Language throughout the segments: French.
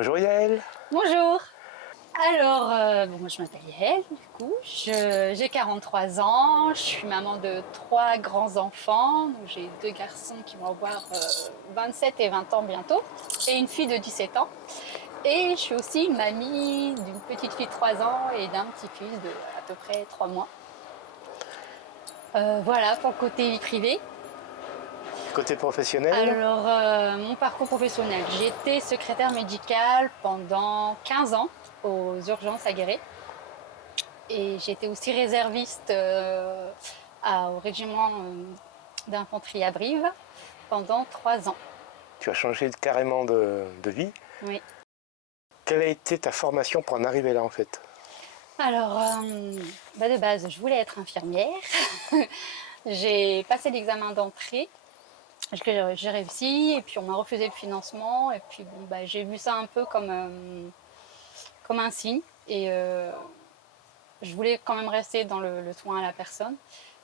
Bonjour Yael. Bonjour. Alors, moi je m'appelle Yael, du coup, j'ai 43 ans, je suis maman de 3 grands-enfants, donc j'ai 2 garçons qui vont avoir 27 et 20 ans bientôt, et une fille de 17 ans. Et je suis aussi mamie d'une petite fille de 3 ans et d'un petit-fils de à peu près 3 mois. Voilà pour le côté vie privée. Côté professionnel, Alors, mon parcours professionnel, j'ai été secrétaire médicale pendant 15 ans aux urgences à Guéret. Et j'étais aussi réserviste au régiment d'infanterie à Brive pendant 3 ans. tu as changé carrément de vie. Oui. Quelle a été ta formation pour en arriver là en fait? Alors, de base, je voulais être infirmière. J'ai passé l'examen d'entrée. J'ai réussi et puis on m'a refusé le financement. Et puis bon, j'ai vu ça un peu comme un signe. Et je voulais quand même rester dans le soin à la personne.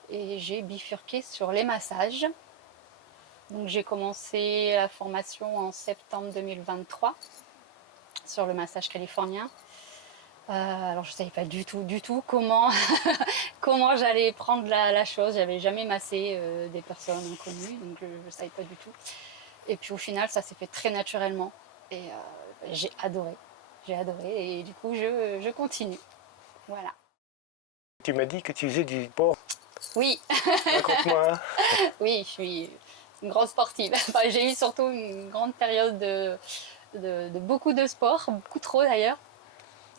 Et j'ai bifurqué sur les massages. Donc j'ai commencé la formation en septembre 2023 sur le massage californien. Alors je ne savais pas du tout comment, comment j'allais prendre la chose. J'avais jamais massé des personnes inconnues, donc je ne savais pas du tout. Et puis au final, ça s'est fait très naturellement. Et j'ai adoré. J'ai adoré et du coup, je continue. Voilà. Tu m'as dit que tu faisais du sport. Oui, Raconte-moi. oui, je suis une grande sportive. Enfin, j'ai eu surtout une grande période de beaucoup de sport, beaucoup trop d'ailleurs.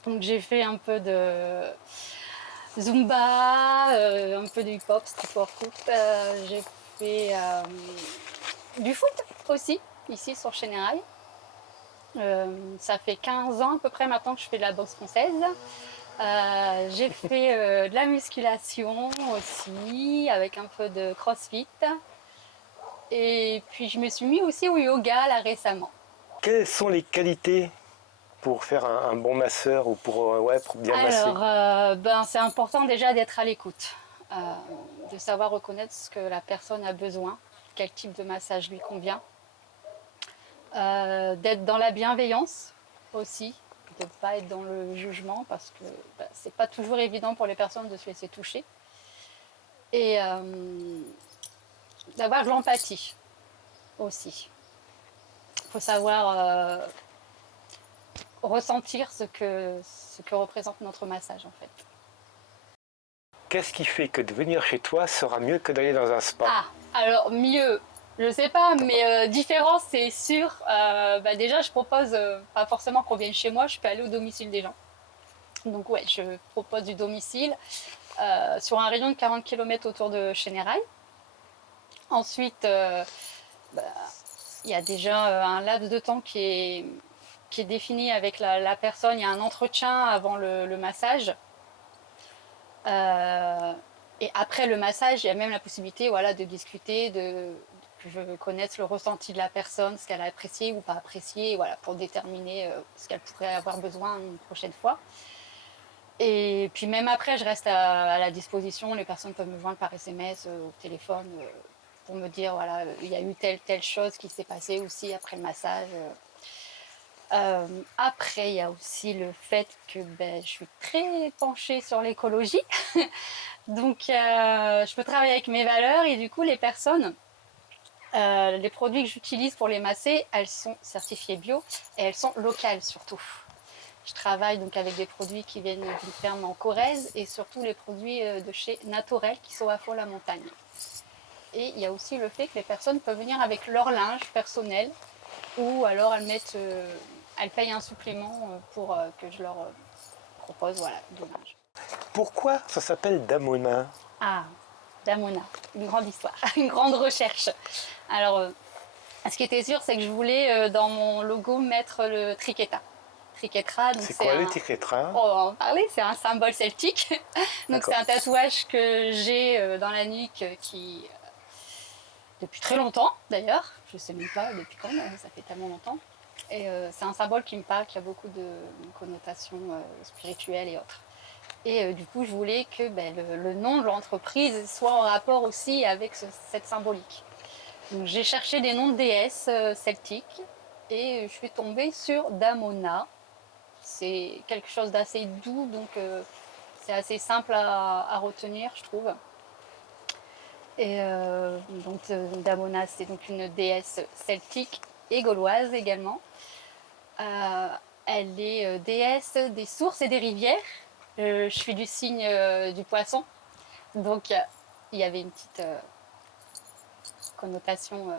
Donc j'ai fait un peu de Zumba, un peu de hip-hop, street workout. J'ai fait du foot aussi, ici sur Chénérail. Ça fait 15 ans à peu près maintenant que je fais de la boxe française. J'ai fait de la musculation aussi, avec un peu de crossfit. Et puis je me suis mis aussi au yoga là récemment. Quelles sont les qualités pour faire un bon masseur ou pour bien masser? Alors, c'est important déjà d'être à l'écoute, de savoir reconnaître ce que la personne a besoin, quel type de massage lui convient, d'être dans la bienveillance aussi, de ne pas être dans le jugement parce que c'est pas toujours évident pour les personnes de se laisser toucher, et d'avoir de l'empathie aussi. Il faut savoir ressentir ce que représente notre massage en fait. Qu'est-ce qui fait que de venir chez toi sera mieux que d'aller dans un spa? Ah, alors mieux, je sais pas, mais différence c'est sûr. Déjà, je propose pas forcément qu'on vienne chez moi, je peux aller au domicile des gens. Donc ouais, je propose du domicile sur un rayon de 40 km autour de Chénérail. Ensuite, il y a déjà un laps de temps qui est défini avec la personne. Il y a un entretien avant le massage. Et après le massage, il y a même la possibilité de discuter, que je connaisse le ressenti de la personne, ce qu'elle a apprécié ou pas apprécié, voilà, pour déterminer ce qu'elle pourrait avoir besoin une prochaine fois. Et puis même après, je reste à la disposition. Les personnes peuvent me joindre par SMS, au téléphone, pour me dire, voilà, il y a eu telle chose qui s'est passée aussi après le massage. Après, il y a aussi le fait que je suis très penchée sur l'écologie. Donc, je peux travailler avec mes valeurs et du coup, les personnes, les produits que j'utilise pour les masser, elles sont certifiées bio et elles sont locales surtout. Je travaille donc avec des produits qui viennent d'une ferme en Corrèze et surtout les produits de chez Naturel qui sont à Faux-la-Montagne. Et il y a aussi le fait que les personnes peuvent venir avec leur linge personnel ou alors elles payent un supplément pour que je leur propose du linge. Pourquoi ça s'appelle Damona? Ah, Damona, une grande histoire, une grande recherche. Alors, ce qui était sûr, c'est que je voulais dans mon logo mettre le triqueta. Triquetra, donc C'est quoi le triquetra? on va en parler, c'est un symbole celtique. Donc c'est D'accord. un tatouage que j'ai dans la nuque depuis très longtemps d'ailleurs. Je sais même pas depuis quand, ça fait tellement longtemps. Et c'est un symbole qui me parle, qui a beaucoup de connotations spirituelles et autres. Et du coup, je voulais que le nom de l'entreprise soit en rapport aussi avec cette symbolique. Donc j'ai cherché des noms de déesses celtiques et je suis tombée sur Damona. C'est quelque chose d'assez doux, donc c'est assez simple à retenir, je trouve. Et donc Damona, c'est donc une déesse celtique et gauloise également. Elle est déesse des sources et des rivières. Je suis du signe du poisson, donc il y avait une petite connotation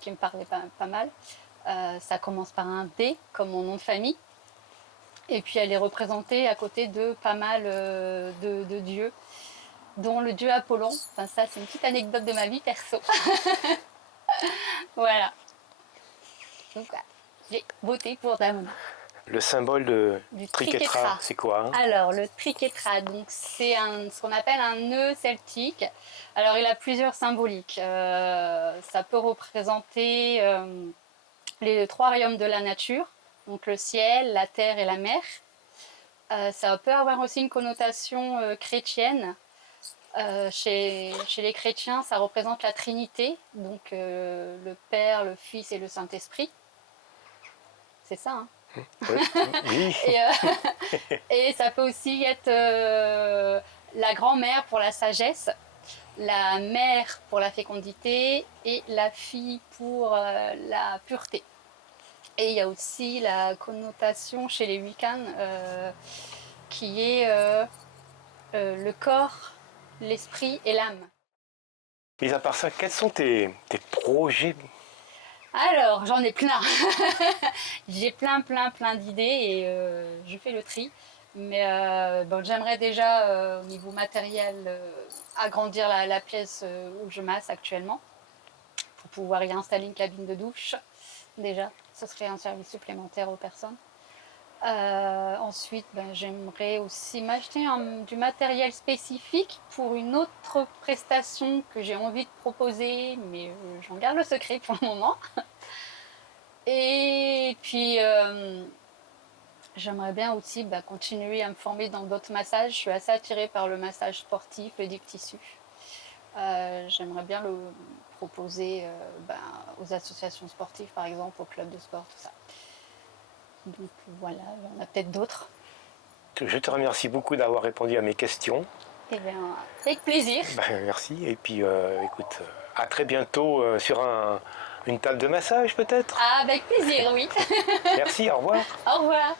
qui me parlait pas mal. Ça commence par un D comme mon nom de famille. Et puis elle est représentée à côté de pas mal de dieux, dont le dieu Apollon. Enfin, ça, c'est une petite anecdote de ma vie perso. Voilà. Donc voilà, j'ai voté pour Damona. Le symbole Du Triquetra, triquetra. c'est quoi, hein? Alors, le triquetra, donc c'est ce qu'on appelle un nœud celtique. Alors, il a plusieurs symboliques. Ça peut représenter les 3 royaumes de la nature, donc le ciel, la terre et la mer. Ça peut avoir aussi une connotation chrétienne. Chez les chrétiens, ça représente la Trinité, donc le Père, le Fils et le Saint-Esprit. C'est ça, hein? Oui. Et ça peut aussi être la grand-mère pour la sagesse, la mère pour la fécondité et la fille pour la pureté. Et il y a aussi la connotation chez les Wiccans qui est le corps, l'esprit et l'âme. Mis à part ça, quels sont tes projets? Alors, j'en ai plein. J'ai plein d'idées et je fais le tri. Mais bon, j'aimerais déjà, au niveau matériel, agrandir la pièce où je masse actuellement pour pouvoir y installer une cabine de douche. Déjà, ce serait un service supplémentaire aux personnes. Ensuite, ben, j'aimerais aussi m'acheter du matériel spécifique pour une autre prestation que j'ai envie de proposer, mais j'en garde le secret pour le moment. Et puis, j'aimerais bien aussi continuer à me former dans d'autres massages. Je suis assez attirée par le massage sportif et du tissu. J'aimerais bien le proposer aux associations sportives, par exemple, aux clubs de sport, tout ça. Donc voilà, il y en a peut-être d'autres. Je te remercie beaucoup d'avoir répondu à mes questions. Eh bien, avec plaisir. Merci. Et puis, écoute, à très bientôt sur une table de massage peut-être. Ah, avec plaisir, oui. Merci, au revoir. Au revoir.